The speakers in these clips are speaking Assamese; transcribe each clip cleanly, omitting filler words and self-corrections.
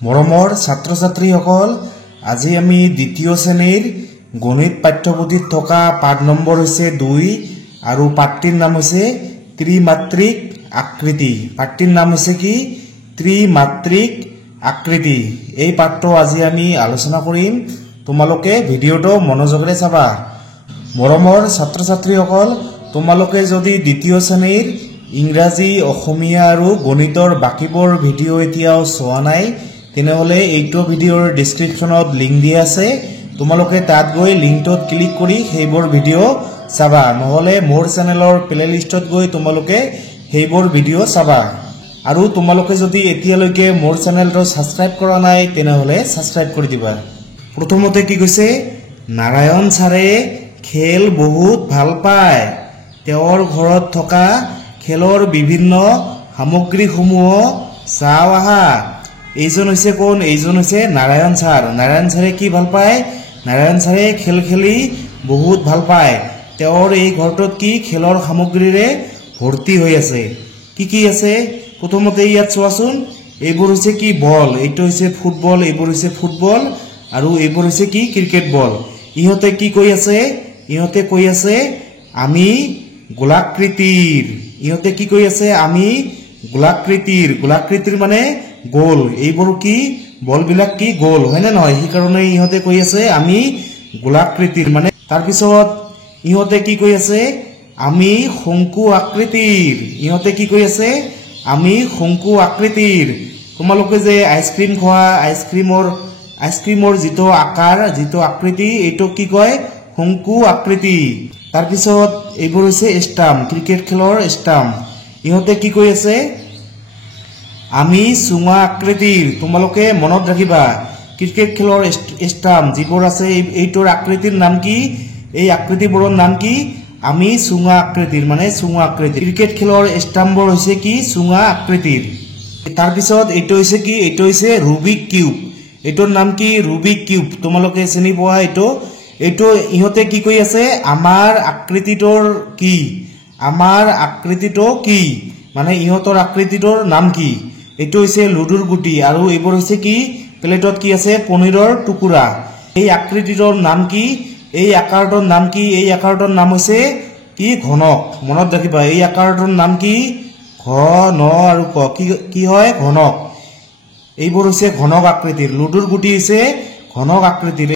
মৰমৰ ছাত্ৰ ছাত্ৰীসকল, আজি আমি দ্বিতীয় শ্ৰেণীৰ গণিত পাঠ্যপুথিত থকা পাঠ নম্বৰ হৈছে 2 আৰু পাঠটিৰ নাম হৈছে ত্ৰিমাত্ৰিক আকৃতি। পাঠটিৰ নাম হৈছে কি? ত্ৰিমাত্ৰিক আকৃতি। এই পাঠটো আজি আমি আলোচনা কৰিম। তোমালোকে ভিডিঅটো মনোযোগেৰে চাবা। মৰমৰ ছাত্ৰ ছাত্ৰীসকল, তোমালোকে যদি দ্বিতীয় শ্ৰেণীৰ ইংৰাজী, অসমীয়া আৰু গণিতৰ বাকিবোৰ ভিডিঅ' এতিয়াও চোৱা নাই, তেনেহ'লে এইটো ভিডিঅ'ৰ ডেছক্ৰিপশ্যনত লিংক দিয়া আছে। তোমালোকে তাত গৈ লিংকটোত ক্লিক কৰি সেইবোৰ ভিডিঅ' চাবা, নহ'লে মোৰ চেনেলৰ প্লেলিষ্টত গৈ তোমালোকে সেইবোৰ ভিডিঅ' চাবা। আৰু তোমালোকে যদি এতিয়ালৈকে মোৰ চেনেলটো ছাবস্ক্ৰাইব কৰা নাই, তেনেহ'লে ছাবস্ক্ৰাইব কৰি দিবা। প্ৰথমতে কি কৈছে? নাৰায়ণ ছাৰে খেল বহুত ভাল পায়। তেওঁৰ ঘৰত থকা খেলৰ বিভিন্ন সামগ্ৰীসমূহ চাওঁ আহা। এইজন হৈছে কোন? এইজন হৈছে নাৰায়ণ ছাৰ। নাৰায়ণ ছাৰে কি ভাল পায়? নাৰায়ণ ছাৰে খেল খেলি বহুত ভাল পায়। তেওঁৰ এই ঘৰটোত কি খেলৰ সামগ্ৰীৰে ভৰ্তি হৈ আছে। কি কি আছে? প্ৰথমতে ইয়াত চোৱাচোন, এইবোৰ হৈছে কি? বল। এইটো হৈছে ফুটবল, এইবোৰ হৈছে ফুটবল আৰু এইবোৰ হৈছে কি? Cricket ball. ইহঁতে কি কৈ আছে? ইহঁতে কৈ আছে আমি গোলাকৃতিৰ। ইহঁতে কি কৈ আছে? আমি গোলাকৃতিৰ। গোলাকৃতিৰ মানে গোল। এইবোৰ কি? বলবিলাক কি? গোল, হয় নে নহয়? সেইকাৰণে ইহঁতে কৈ আছে আমি গোলাকৃতিৰ। মানে তাৰপিছত ইহঁতে কি কৈ আছে? আমি শংকু আকৃতিৰ। ইহঁতে কি কৈ আছে? আমি শংকু আকৃতিৰ। তোমালোকে যে আইচক্ৰীম খোৱা, আইচক্ৰীমৰ যিটো আকাৰ, যিটো আকৃতি, এইটো কি কয়? শংকু আকৃতি। তাৰপিছত এইবোৰ হৈছে ষ্টাম্প, ক্ৰিকেট খেলৰ ষ্টাম্প। ইহঁতে কি কৈ আছে? আমি চুঙা আকৃতিৰ। তোমালোকে মনত ৰাখিবা, ক্ৰিকেট খেলৰ ষ্টাম্প যিবোৰ আছে, এইটোৰ আকৃতিৰ নাম কি? এই আকৃতিবোৰৰ নাম কি? আমি চুঙা আকৃতিৰ, মানে চুঙা আকৃতিৰ। ক্ৰিকেট খেলৰ ষ্টাম্পবোৰ হৈছে কি? চুঙা আকৃতিৰ। তাৰপিছত এইটো হৈছে কি? এইটো হৈছে ৰুবিক কিউব। এইটোৰ নাম কি? Rubik cube. তোমালোকে চিনি পোৱা এইটো ইহঁতে কি কৈ আছে? আমাৰ আকৃতিটোৰ কি? আমাৰ আকৃতিটো কি? মানে ইহঁতৰ আকৃতিটোৰ নাম কি? এইটো হৈছে লুডুৰ গুটি আৰু এইবোৰ হৈছে কি? প্লেটত কি আছে? পনীৰৰ টুকুৰা। এই আকৃতিটোৰ নাম কি? এই আকাৰটোৰ নাম কি? এই আকাৰটোৰ নাম হৈছে কি? ঘনক। মনত ৰাখিবা, এই আকাৰটোৰ নাম কি? ঘন আৰু ক কি হয়? ঘনক। এইবোৰ হৈছে ঘনক আকৃতিৰ। লুডুৰ গুটি হৈছে ঘনক আকৃতিৰ।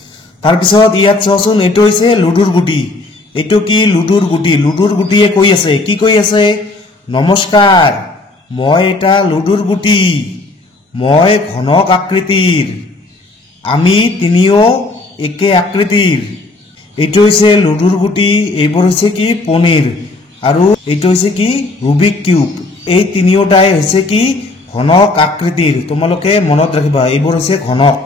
তাৰপিছত ইয়াত চোৱাচোন, এইটো হৈছে লুডুৰ গুটি। এইটো কি? লুডুৰ গুটি। লুডুৰ গুটিয়ে কৈ আছে, কি কৈ আছে? নমস্কাৰ, মই এটা লুডুৰ গুটি। মই ঘনক আকৃতিৰ। আমি তিনিও একে আকৃতিৰ। এইটো হৈছে লুডুৰ গুটি, এইবোৰ হৈছে কি? পনীৰ আৰু এইটো হৈছে কি? Rubik cube. এই তিনিওটাই হৈছে কি? ঘনক আকৃতিৰ। তোমালোকে মনত ৰাখিবা, এইবোৰ হৈছে ঘনক।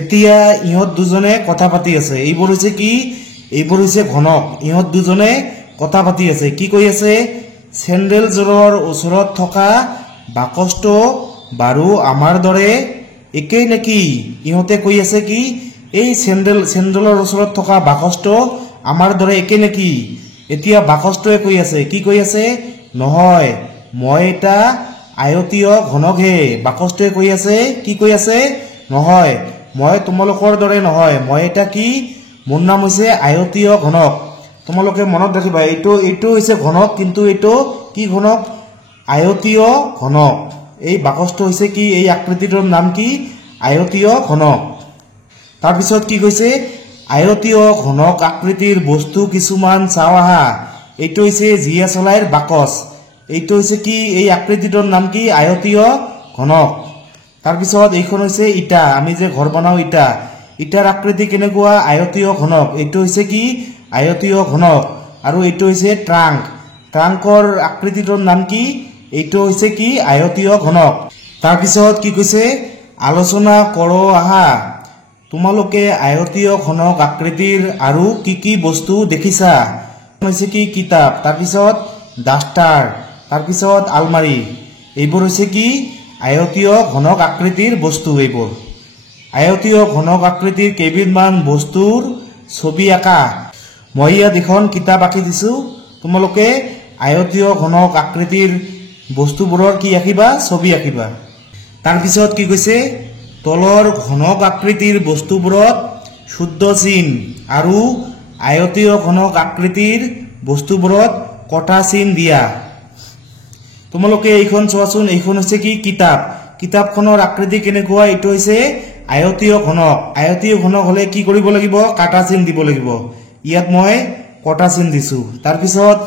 এতিয়া ইহঁত দুজনে কথা পাতি আছে। এইবোৰ হৈছে কি? এইবোৰ হৈছে ঘনক। ইহঁত দুজনে কথা পাতি আছে। কি কৈ আছে? চেণ্ডেলযোৰৰ ওচৰত থকা বাকচটো বাৰু আমাৰ দৰে একেই নেকি? ইহঁতে কৈ আছে কি? এই চেণ্ডেলৰ ওচৰত থকা বাকচটো আমাৰ দৰে একে নেকি? এতিয়া বাকচটোৱে কৈ আছে, কি কৈ আছে? নহয়, মই এটা আয়তীয় ঘনকহে। বাকচটোৱে কৈ আছে, কি কৈ আছে? নহয়, মই তোমালোকৰ দৰে নহয়। মই এটা কি? মোৰ নাম হৈছে আয়তীয় ঘনক। তোমালোকে মনত ৰাখিবা, এইটো হৈছে ঘনক, কিন্তু এইটো কি ঘনক? আয়তীয় ঘনক। এই বাকচটো হৈছে কি? এই আকৃতিটোৰ নাম কি? আয়তীয় ঘনক। তাৰপিছত কি কৈছে? আয়তীয় ঘনক আকৃতিৰ বস্তু কিছুমান চাওঁ আহা। এইটো হৈছে জীয়া চলাইৰ বাকচ। এইটো হৈছে কি? এই আকৃতিটোৰ নাম কি? আয়তীয় ঘনক। তাৰপিছত এইখন হৈছে ইটা। আমি যে ঘৰ বনাওঁ ইটা, ইটাৰ আকৃতি কেনেকুৱা? আয়তীয় ঘনক। এইটো হৈছে কি? আয়তীয় ঘনক। আৰু এইটো হৈছে ট্ৰাংক। ট্ৰাংকৰ আকৃতিটোৰ নাম কি? এইটো হৈছে কি? আয়তীয় ঘনক। তাৰপিছত কি কৈছে? আলোচনা কৰো আহা। তোমালোকে আয়তীয় ঘনক আকৃতিৰ আৰু কি কি বস্তু দেখিছা? হৈছে কি? কিতাপ, তাৰপিছত ডাষ্টাৰ, তাৰপিছত আলমাৰি। এইবোৰ হৈছে কি? আয়তীয় ঘনক আকৃতিৰ বস্তু। এইবোৰ আয়তীয় ঘনক আকৃতিৰ কেইবিধমান বস্তুৰ ছবি আঁকা। মই ইয়াত এখন কিতাপ আঁকি দিছো। তোমালোকে আয়তীয় ঘনক আকৃতিৰ বস্তুবোৰৰ কি আঁকিবা? ছবি আঁকিবা। তাৰপিছত কি কৈছে? তলৰ ঘনক আকৃতিৰ বস্তুবোৰত শুদ্ধ চিন আৰু আয়তীয় ঘনক আকৃতিৰ বস্তুবোৰত কটা চিন দিয়া। তোমালোকে এইখন চোৱাচোন, এইখন হৈছে কি কিতাপ। কিতাপখনৰ আকৃতি কেনেকুৱা? এইটো হৈছে আয়তীয় ঘনক। আয়তীয় ঘনক হলে কি কৰিব লাগিব? কাটা চিন দিব লাগিব। ইয়াত মই কটা চিন দিছো। তাৰপিছত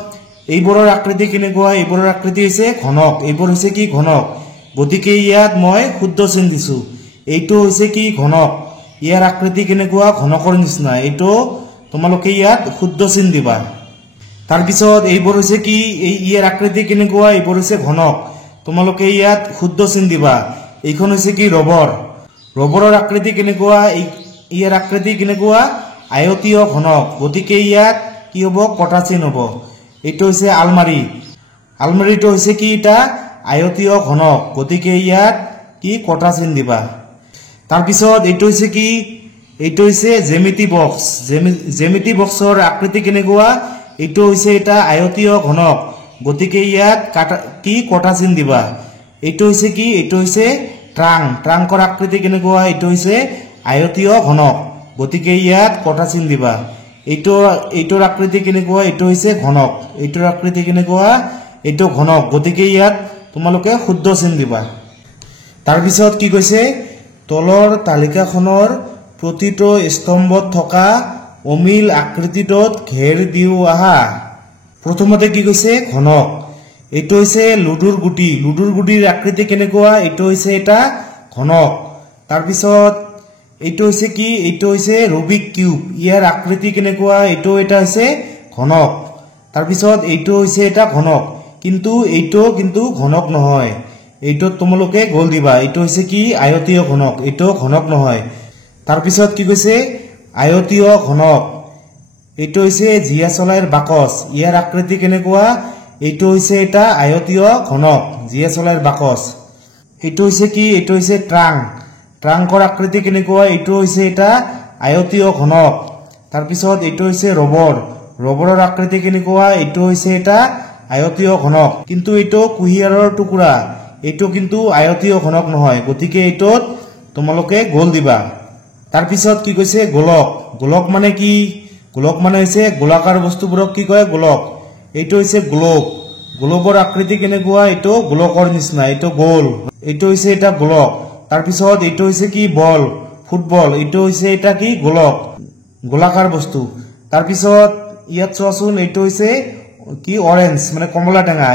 এইবোৰৰ আকৃতি কেনেকুৱা? এইবোৰৰ আকৃতি হৈছে ঘনক। এইবোৰ হৈছে কি? ঘনক। গতিকে ইয়াত মই শুদ্ধ চিন দিছো। এইটো হৈছে কি? ঘনক। ইয়াৰ আকৃতি কেনেকুৱা? ঘনকৰ নিচিনা। এইটো তোমালোকে ইয়াত শুদ্ধ চিন দিবা। তাৰপিছত এইবোৰ হৈছে কি? ইয়াৰ আকৃতি কেনেকুৱা? এইবোৰ হৈছে ঘনক। তোমালোকে ইয়াত শুদ্ধ চিন দিবা। এইখন হৈছে কি? ৰবৰ। ৰবৰৰ আকৃতি কেনেকুৱা? ইয়াৰ আকৃতি কেনেকুৱা? আয়তীয় ঘনক। গতিকে ইয়াত কি হ'ব? কটা চিন হ'ব। এইটো হৈছে আলমাৰি। আলমাৰিটো হৈছে কি? এটা আয়তীয় ঘনক। গতিকে ইয়াত কি? কটা চিন দিবা। তাৰপিছত এইটো হৈছে কি? এইটো হৈছে জ্যামিতি বক্স। জ্যামিতি বক্সৰ আকৃতি কেনেকুৱা? এইটো হৈছে এটা আয়তীয় ঘনক। গতিকে ইয়াত কটা চিন দিবা। এইটো হৈছে কি? এইটো হৈছে ট্ৰাংক। ট্ৰাংকৰ আকৃতি কেনেকুৱা? এইটো হৈছে আয়তীয় ঘনক। গতিকে ইয়াত কটা চিন দিবা। এইটোৰ আকৃতি কেনেকুৱা? এইটো হৈছে ঘনক। এইটোৰ আকৃতি কেনেকুৱা? এইটো ঘনক। গতিকে ইয়াত তোমালোকে শুদ্ধ চিন দিবা। তাৰপিছত কি কৈছে? তলৰ তালিকাখনৰ প্ৰতিটো স্তম্ভত থকা অমিল আকৃতিটোত ঘেৰ দিও আহা। প্ৰথমতে কি কৈছে? ঘনক। এইটো হৈছে লুডুৰ গুটি। লুডুৰ গুটিৰ আকৃতি কেনেকুৱা? এইটো হৈছে এটা ঘনক। তাৰপিছত এইটো হৈছে কি? এইটো হৈছে ৰুবিক কিউব। ইয়াৰ আকৃতি কেনেকুৱা? এইটো এটা হৈছে ঘনক। তাৰপিছত এইটো হৈছে এটা ঘনক, কিন্তু এইটো কিন্তু ঘনক নহয়। এইটোত তোমালোকে গোল দিবা। এইটো হৈছে কি? আয়তীয় ঘনক। এইটো ঘনক নহয়। তাৰপিছত কি কৈছে? আয়তীয় ঘনক। এইটো হৈছে জীয়াচলাইৰ বাকচ। ইয়াৰ আকৃতি কেনেকুৱা? এইটো হৈছে এটা আয়তীয় ঘনক, জীয়াচলাইৰ বাকচ। এইটো হৈছে কি? এইটো হৈছে ট্ৰাংক। ট্ৰাংকৰ আকৃতি কেনেকুৱা? এইটো হৈছে এটা আয়তীয় ঘনক। তাৰপিছত এইটো হৈছে ৰবৰ। ৰবৰৰ আকৃতি কেনেকুৱা? এইটো হৈছে এটা আয়তীয় ঘনক, কিন্তু এইটো কুঁহিয়াৰৰ টুকুৰা। এইটো কিন্তু আয়তীয় ঘনক নহয়। গতিকে এইটোত তোমালোকে গোল দিবা। তাৰপিছত কি কৈছে? গোলক। গোলক মানে কি? গোলক মানে হৈছে গোলাকাৰ বস্তুবোৰক কি কয়? গোলক। এইটো হৈছে গ্লোব। গ্লোবৰ আকৃতি কেনেকুৱা? এইটো গোলকৰ নিচিনা। এইটো গোল। এইটো হৈছে এটা গোলক। তাৰপিছত এইটো হৈছে কি? বল, ফুটবল। এইটো হৈছে এটা কি? গোলক, গোলাকাৰ বস্তু। তাৰপিছত ইয়াত চোৱাচোন, এইটো হৈছে কি? অৰেঞ্জ, মানে কমলা টেঙা।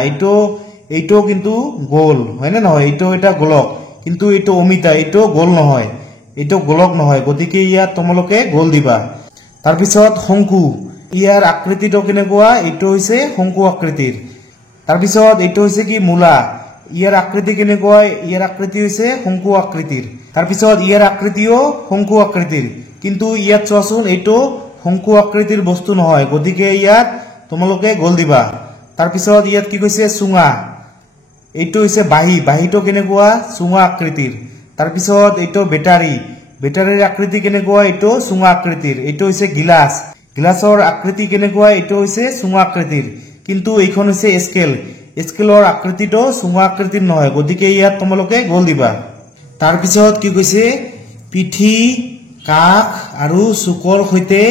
এইটো কিন্তু গোল, হয় নে নহয়? এইটো এটা গোলক, কিন্তু এইটো অমিতা। এইটো গোল নহয়, এইটো গোলক নহয়। গতিকে ইয়াত তোমালোকে গোল দিবা। তাৰপিছত শংকু। ইয়াৰ আকৃতিটো কেনেকুৱা? এইটো হৈছে শংকু আকৃতিৰ। তাৰপিছত এইটো হৈছে কি? মূলা। ইয়াৰ আকৃতি কেনেকুৱা? ইয়াৰ আকৃতি হৈছে শংকু আকৃতিৰ। তাৰপিছত ইয়াৰ আকৃতিও শংকু আকৃতিৰ, কিন্তু ইয়াত চোৱাচোন, এইটো শংকু আকৃতিৰ বস্তু নহয়। গতিকে ইয়াত তোমালোকে গোল দিবা। তাৰপিছত ইয়াত কি কৈছে? চুঙা। এইটো হৈছে বাঁহী। বাঁহীটো কেনেকুৱা? চুঙা আকৃতিৰ। তাৰপিছত এইটো বেটাৰী। বেটাৰীৰ আকৃতি কেনেকুৱা? এইটো চুঙা আকৃতিৰ। এইটো হৈছে গিলাচ। গিলাচৰ আকৃতি কেনেকুৱা? এইটো হৈছে চুঙা আকৃতিৰ, কিন্তু এইখন হৈছে স্কেল। স্কেলৰ আকৃতিটো চুঙা আকৃতিৰ নহয়। গতিকে ইয়াত তোমালোকে গোল দিবা। তাৰপিছত কি কৈছে? পিঠি, কাষ আৰু চুকৰ সৈতে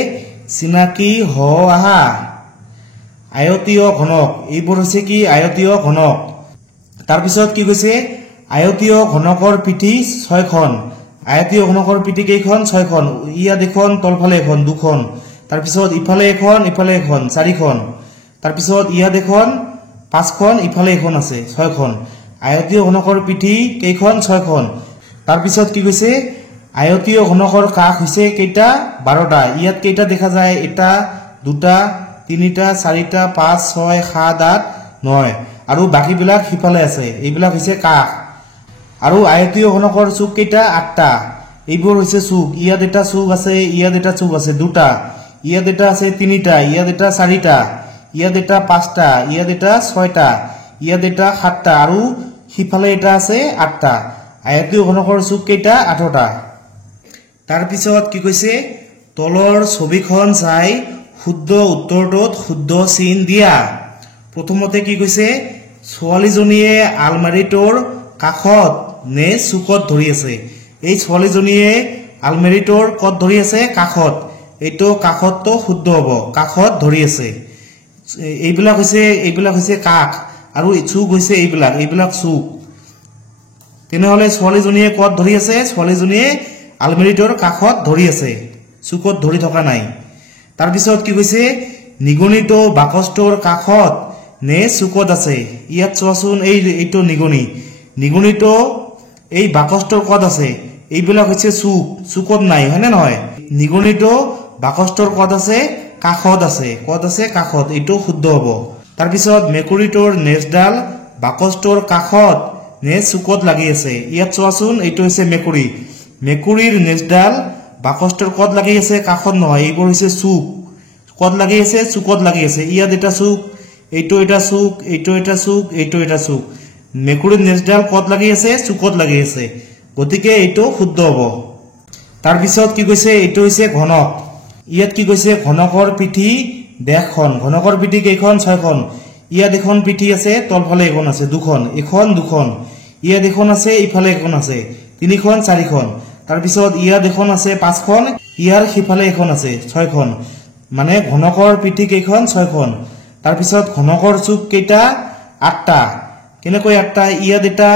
চিনাকি হ আহা। আয়তীয় ঘনক। এইবোৰ হৈছে কি? আয়তীয় ঘনক। তাৰপিছত কি কৈছে? আয়তীয় ঘনকৰ পিঠি 6খন। আয়তীয় ঘনকৰ পিঠি কেইখন? 6খন। ইয়াত এখন, তলফালে এখন, 2খন। তাৰপিছত ইফালে এখন, ইফালে এখন, 4খন। তাৰপিছত ইয়াত এখন, 5খন, ইফালে এখন আছে, 6খন। আয়তীয় ঘনকৰ পিঠি কেইখন? 6খন। তাৰপিছত কি কৈছে? আয়তীয় ঘনকৰ কাষ হৈছে কেইটা? 12টা। ইয়াত কেইটা দেখা যায়? এটা, দুটা, তিনিটা, 4টা, 5, 6, 7, 8, 9, আৰু বাকীবিলাক সিফালে আছে। এইবিলাক হৈছে কাষ। আৰু আয়তীয় ঘনকৰ চুক কেইটা? 8টা। এইবোৰ হৈছে চুক। ইয়াত এটা চুক আছে, ইয়াত এটা চুক আছে, 2টা। ইয়াত এটা আছে, 3টা। ইয়াত এটা 4টা। ইয়াত এটা 5টা। ইয়াত এটা 6টা। ইয়াত এটা 7টা, আৰু সিফালে এটা আছে 8টা। আয়তীয় ঘনকৰ চুক কেইটা? 8টা। তাৰপিছত কি কৈছে? তলৰ ছবিখন চাই শুদ্ধ উত্তৰটোত শুদ্ধ চিন দিয়া। প্ৰথমতে কি কৈছে? ছোৱালীজনীয়ে আলমাৰিটোৰ কাষত নে চুকত ধৰি আছে। এই ছোৱালীজনীয়ে আলমাৰিটোৰ কত ধৰি আছে কাখত এইটো কাখতটো শুদ্ধ হ'ব কাখত ধৰি আছে এইবিলাক হৈছে কাখ আৰু চুক হৈছে এইবিলাক চুক তেনেহলে ছোৱালীজনীয়ে কত ধৰি আছে ছোৱালীজনীয়ে আলমাৰিটোৰ কাখত ধৰি আছে চুকত ধৰি থকা নাই তাৰ পিছত কি কৈছে নিগনিটো বাকচটোৰ কাখত নে চুকত আছে ইয়াত চোৱাচোন এইটো নিগনিটো এই বাকচটোৰ কত আছে এইবিলাক হৈছে চুকত নাই হয়নে নহয় নিগনিটো বাকচটোৰ কত আছে কাখত এইটো শুদ্ধ হ'ব তাৰ পিছত মেকুৰীটোৰ নেজডাল বাকচটোৰ কাখত নে চুকত লাগি আছে ইয়াত চোৱাচোন এইটো হৈছে মেকুৰীৰ নেজডাল বাকচটোৰ কত লাগি আছে কাখত নহয় এইবোৰ হৈছে চুক কত লাগি আছে চুকত লাগি আছে ইয়াত এটা চুক এইটো এটা চুক মেকুৰীৰ নেজডাল কত লাগি আছে চুকত লাগি আছে গতিকে এইটো শুদ্ধ হ'ব তাৰ পিছত কি কৈছে এইটো হৈছে ঘনক ইয়াত কি কৈছে ঘনকৰ পিঠি দেখখন ঘনকৰ পিঠি কেইখন 6খন ইয়াত এখন পিঠি আছে তলফালে এখন আছে দুখন ইয়াত এখন আছে ইফালে এখন আছে 3খন 4খন তাৰ পিছত ইয়াত এখন আছে 5খন ইয়াৰ সিফালে এখন আছে 6খন মানে ঘনকৰ পিঠি কেইখন 6খন তাৰ পিছত ঘনকৰ চুক কেইটা 8টা কেনেকৈ 8টা ইয়াত এটা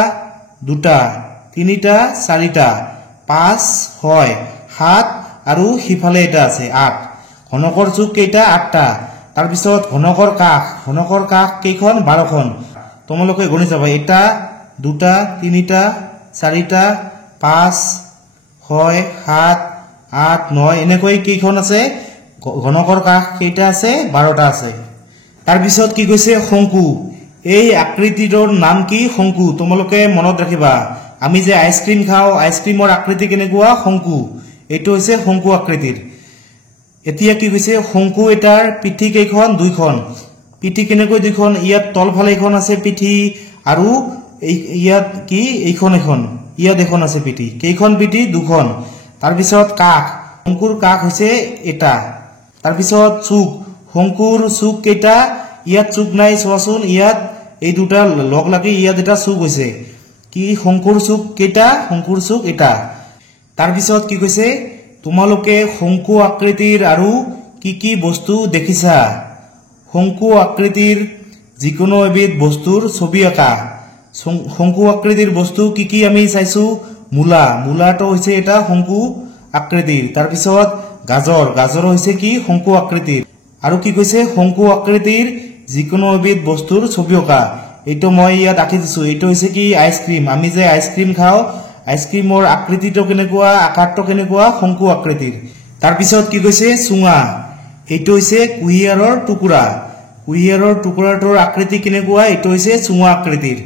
2টা 3টা 4টা 5 6 7 আৰু সিফালে এটা আছে 8 ঘনকৰ চুক কেইটা 8টা তাৰ পিছত ঘনকৰ কাখ কেইখন 12খন তোমালোকে গণি যাবা এটা 2টা 3টা 4টা 5 6 7 8 9 এনেকৈ কেইখন আছে ঘনকৰ কাখ কেইটা আছে 12টা আছে তাৰ পিছত কি কৈছে শংকু এই আকৃতিটোৰ নাম কি শংকু তোমালোকে মনত ৰাখিবা আমি যে আইসক্ৰিম খাও আইসক্ৰিমৰ আকৃতি কেনেকুৱা শংকু এইটো হৈছে শংকু আকৃতিৰ এতিয়া কি কৈছে শংকু এটাৰ পিঠি কেইখন দুইখন পিঠি কেনেকৈ দুইখন ইয়াত তলফালে এখন আছে পিঠি আৰু ইয়াত কি এইখন ইয়াত এখন আছে পিঠি কেইখন পিঠি দুখন তাৰ পিছত কাখ শংকুৰ কাখ হৈছে এটা তাৰ পিছত চুক শংকুৰ চুক কেইটা ইয়াত চুক নাই চোৱাচোন ইয়াত এই দুটা লগ লাগি ইয়াত এটা চুক হৈছে কি শংকুৰ চুক কেইটা শংকুৰ চুক এটা তাৰ পিছত কি কৈছে তোমালোকে শংকু আকৃতিৰ আৰু কি বস্তু দেখিছা শংকু আকৃতিৰ যিকোনো এবিধ বস্তুৰ ছবি আঁকা শংকু আকৃতিৰ বস্তু কি আমি চাইছো মূলাটো হৈছে এটা শংকু আকৃতিৰ তাৰ পিছত গাজৰ হৈছে কি শংকু আকৃতিৰ আৰু কি কৈছে শংকু আকৃতিৰ যিকোনো এবিধ বস্তুৰ ছবি আঁকা এইটো মই ইয়াত আঁকি দিছো এইটো হৈছে কি আইসক্রিম আমি যে আইসক্রিম খাও আইসক্ৰিমৰ আকৃতিটো কেনেকুৱা আকাৰটো কেনেকুৱা শংকু আকৃতিৰ তাৰ পিছত কি কৈছে চুঙা এইটো হৈছে কুহিয়াৰৰ টুকুৰাটোৰ আকৃতি কেনেকুৱা এইটো হৈছে চুঙা আকৃতিৰ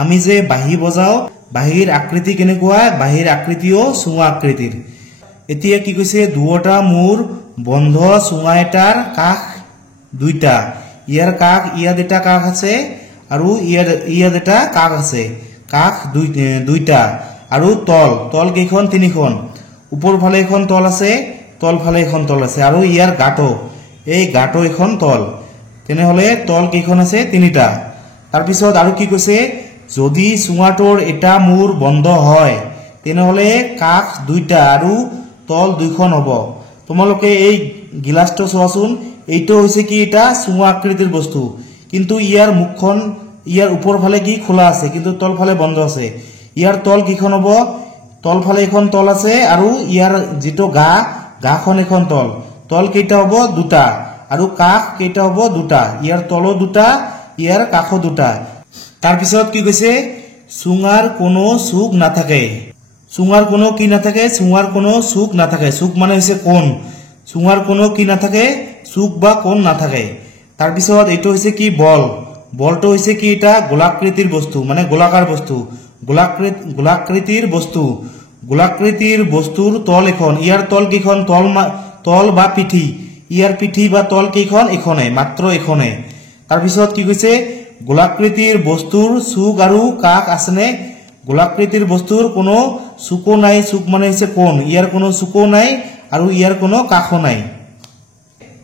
আমি যে বাঁহী বজাও বাঁহীৰ আকৃতি কেনেকুৱা বাঁহীৰ আকৃতিও চুঙা আকৃতিৰ এতিয়া কি কৈছে দুটা মূৰ বন্ধ চুঙা এটাৰ কাষ দুইটা ইয়াত এটা কাষ আছে আৰু ইয়াত এটা কাষ আছে কাষ দুইটা আৰু তল কেইখন 3খন ওপৰ ফালে এখন তল আছে তলফালে এখন তল আছে আৰু ইয়াৰ গাটো এখন তল তেনেহলে তল কেইখন আছে 3টা তাৰ পিছত আৰু কি কৈছে যদি চুঙাটোৰ এটা মূৰ বন্ধ হয় তেনেহলে কাষ দুইটা আৰু তল দুইখন হ'ব তোমালোকে এই গিলাসটো চোৱাচোন এইটো হৈছে কি এটা চুঙা আকৃতিৰ বস্তু কিন্তু ইয়াৰ মুখখন ইয়াৰ উপৰ ফালে কি খোলা আছে কিন্তু তলফালে বন্ধ আছে ইয়াৰ তল কিখন হ'ব তলফালে এখন তল আছে আৰু ইয়াৰ যেটো গাখন এখন তল কেইটা হ'ব দুটা আৰু কাষ কেইটা হ'ব দুটা ইয়াৰ তলো দুটা ইয়াৰ কাখো দুটা তাৰ পিছত কি কৈছে চুঙাৰ কোনো চুক নাথাকে চুঙাৰ কোনো কি নাথাকে চুঙাৰ কোনো চুক নাথাকে চুক মানে হৈছে কোণ চুঙাৰ কোনো কি নাথাকে চুক বা কোণ নাথাকে তাৰ পিছত এইটো হৈছে কি বলটো হৈছে কি এটা গোলাকৃতিৰ বস্তু মানে গোলাকাৰ বস্তু গোলাকৃতিৰ বস্তুৰ তল এখন ইয়াৰ তল কেইখন তল বা পিঠি ইয়াৰ পিঠি বা তল কেইখন এখনে মাত্ৰ এখনে তাৰ পিছত কি কৈছে গোলাকৃতিৰ বস্তুৰ চুক আৰু কাষ আছেনে গোলাকৃতিৰ বস্তুৰ কোনো চুকো নাই চুক মানে হৈছে কোণ ইয়াৰ কোনো চুকো নাই আৰু ইয়াৰ কোনো কাখো নাই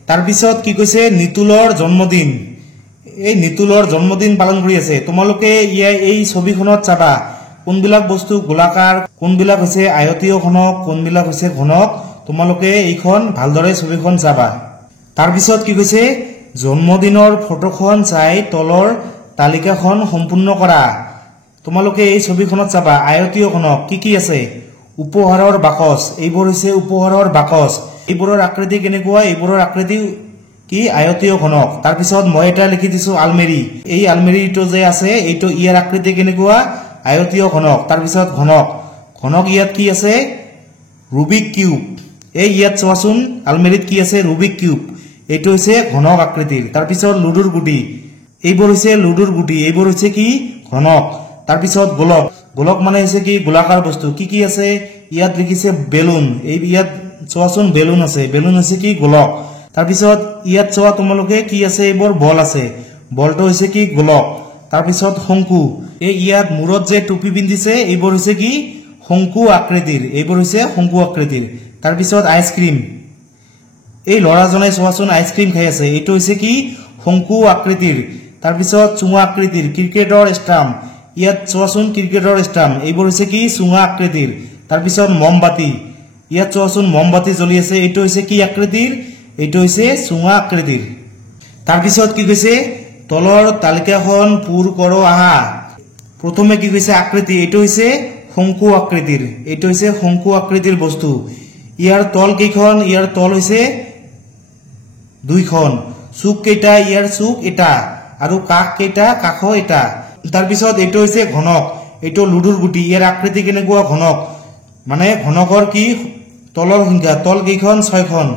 তাৰ পিছত কি কৈছে নিতুলৰ জন্মদিন এই নিতুলৰ জন্মদিন পালন কৰি আছে তোমালোকে এই ছবিখনত চাবা কোনবিলাক বস্তু গোলাকাৰ, কোনবিলাক হৈছে আয়তীয় ঘনক, কোনবিলাক হৈছে ঘনক, তোমালোকে এইখন ভালদৰে ছবিখন চাবা। তাৰ পিছত কি কৈছে, জন্মদিনৰ ফটোখন চাই তলৰ তালিকাখন সম্পূৰ্ণ কৰা। তোমালোকে এই ছবিখনত চাবা আয়তীয় ঘনক কি কি আছে, উপহাৰৰ বাকচ, এইবোৰ হৈছে উপহাৰৰ বাকচ, এইবোৰৰ আকৃতি কেনেকুৱা, এইবোৰৰ আকৃতি কি আয়তীয় ঘনক। তাৰ পিছত মই এটা লিখি দিছো আলমেৰি, এই আলমেৰিটো যে আছে এইটো ইয়াৰ আকৃতি কেনেকুৱা, আয়তীয় ঘনক। তাৰ পিছত ঘনক, ঘনক ইয়াত কি আছে, ৰুবিক কিউব, এই ইয়াত চোৱাচোন আলমেৰিত কি আছে, ৰুবিক কিউব, এইটো হৈছে ঘনক আকৃতিৰ। তাৰ পিছত লুডুৰ গুটি, এইবোৰ হৈছে লুডুৰ গুটি, এইবোৰ হৈছে কি ঘনক। তাৰ পিছত গোলক, গোলক মানে হৈছে কি গোলাকাৰ বস্তু, কি কি আছে, ইয়াত লিখিছে বেলুন, এই ইয়াত চোৱাচোন বেলুন আছে, বেলুন হৈছে কি গোলক। তাৰ পিছত ইয়াত চোৱা তোমালোকে কি আছে, এইবোৰ বল আছে, বলটো হৈছে কি গোলক। তাৰ পিছত শংকু, এই ইয়াত মূৰত যে টুপি পিন্ধিছে এইবোৰ হৈছে কি শংকু আকৃতিৰ, এইবোৰ হৈছে শংকু আকৃতিৰ। তাৰ পিছত আইচক্ৰীম, এই ল'ৰাজনে চোৱাচোন আইচক্ৰীম খাই আছে, এইটো হৈছে কি শংকু আকৃতিৰ। তাৰ পিছত চুঙা আকৃতিৰ, ক্ৰিকেটৰ ষ্টাম্প, ইয়াত চোৱাচোন ক্ৰিকেটৰ ষ্টাম্প, এইবোৰ হৈছে কি চুঙা আকৃতিৰ। তাৰ পিছত মমবাতি, ইয়াত চোৱাচোন মমবাতি জ্বলি আছে, এইটো হৈছে কি আকৃতিৰ, এইটো হৈছে চুঙা আকৃতিৰ। তাৰ পিছত কি কৈছে, তলৰ তালিকাখন পূৰ কৰ আহা। প্ৰথমে কি কৈছে আকৃতি, এইটো হৈছে শংকু আকৃতিৰ, এইটো হৈছে শংকু আকৃতিৰ বস্তু। ইয়াৰ তল কেইখন, ইয়াৰ তল হৈছে 2খন, চুক কেইটা, ইয়াৰ চুক এটা, আৰু কাষ কেইটা, কাষ এটা। তাৰ পিছত এইটো হৈছে ঘনক, এইটো লুডুৰ গুটি, ইয়াৰ আকৃতি কেনেকুৱা ঘনক, মানে ঘনকৰ কি তলৰ সংখ্যা, তল কেইখন 6খন।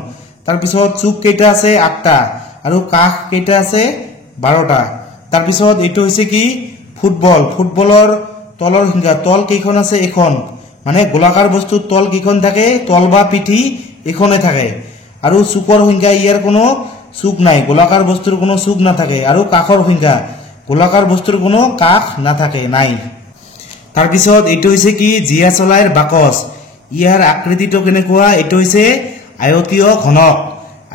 তাৰ পিছত চুক কেইটা আছে 8টা, আৰু কাষ কেইটা আছে 12টা। তাৰ পিছত এইটো হৈছে কি ফুটবল, ফুটবলৰ তলৰ সংখ্যা, তল কেইখন আছে এখন, মানে গোলাকাৰ বস্তুৰ তল কেইখন থাকে, তল বা পিঠি এখনে থাকে, আৰু চুকৰ সংখ্যা ইয়াৰ কোনো চুক নাই, গোলাকাৰ বস্তুৰ কোনো চুক নাথাকে, আৰু কাষৰ সংখ্যা, গোলাকাৰ বস্তুৰ কোনো কাষ নাথাকে, নাই। তাৰ পিছত এইটো হৈছে কি জিয়া চলাইৰ বাকচ, ইয়াৰ আকৃতিটো কেনেকুৱা, এইটো হৈছে আয়তীয় ঘনক,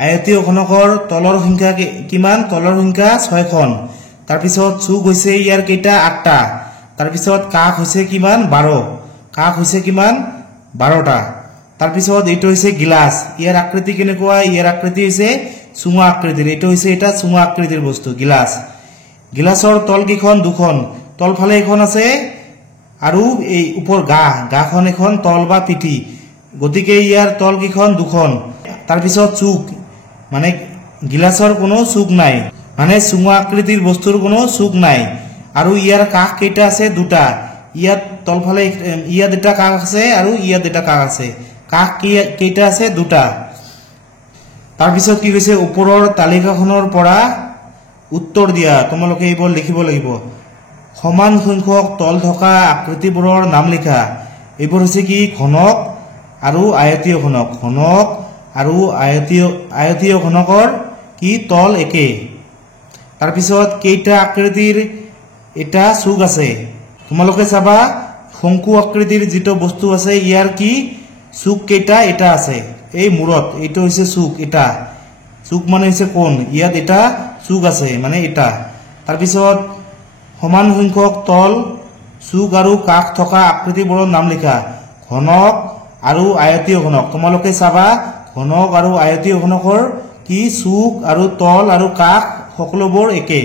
আয়তীয় ঘনকৰ তলৰ সংখ্যা কিমান, তলৰ সংখ্যা 6খন। তাৰ পিছত চুক হৈছে ইয়াৰ কেইটা 8টা। তাৰ পিছত কাষ হৈছে কিমান 12, কাষ হৈছে কিমান 12টা। তাৰ পিছত এইটো হৈছে গিলাচ, ইয়াৰ আকৃতি কেনেকুৱা, ইয়াৰ আকৃতি হৈছে চুঙা আকৃতিৰ, এইটো হৈছে এটা চুঙা আকৃতিৰ বস্তু গিলাচ। গিলাচৰ তল কেইখন 2খন, তলফালে এখন আছে, আৰু এই ওপৰ গাখন এখন তল বা পিঠি, গতিকে ইয়াৰ তল কেইখন 2খন। তাৰ পিছত চুক, মানে গিলাচৰ কোনো চুক নাই, মানে চুঙা আকৃতিৰ বস্তুৰ কোনো চুক নাই, আৰু ইয়াৰ কাষ কেইটা আছে 2টা, ইয়াত তলফালে ইয়াত এটা কাষ আছে, আৰু ইয়াত এটা কাষ আছে, কাষ কেইটা আছে 2টা। তাৰ পিছত কি কৈছে, ওপৰৰ তালিকাখনৰ পৰা উত্তৰ দিয়া, তোমালোকে এইবোৰ লিখিব লাগিব। সমান সংখ্যক তল থকা আকৃতিবোৰৰ নাম লিখা, এইবোৰ হৈছে কি ঘনক আৰু আয়তীয় ঘনক, ঘনক আৰু আয়তীয় ঘনকৰ কি তল একে। তাৰ পিছত কেইটা আকৃতিৰ এটা চুক আছে, তোমালোকে চাবা শংকু আকৃতিৰ যিটো বস্তু আছে ইয়াৰ কি চুক কেইটা এটা আছে, এই মূৰত এইটো হৈছে চুক এটা, চুক মানে হৈছে কোণ, ইয়াত এটা চুক আছে মানে এটা। তাৰ পিছত সমান সংখ্যক তল চুক আৰু কাষ থকা আকৃতিবোৰৰ নাম লিখা, ঘনক আৰু আয়তীয় ঘনক। তোমালোকে চাবা ঘনক আৰু আয়তীয় ঘনকৰ কি চুক আৰু তল আৰু কাষ সকলোবোৰ একে।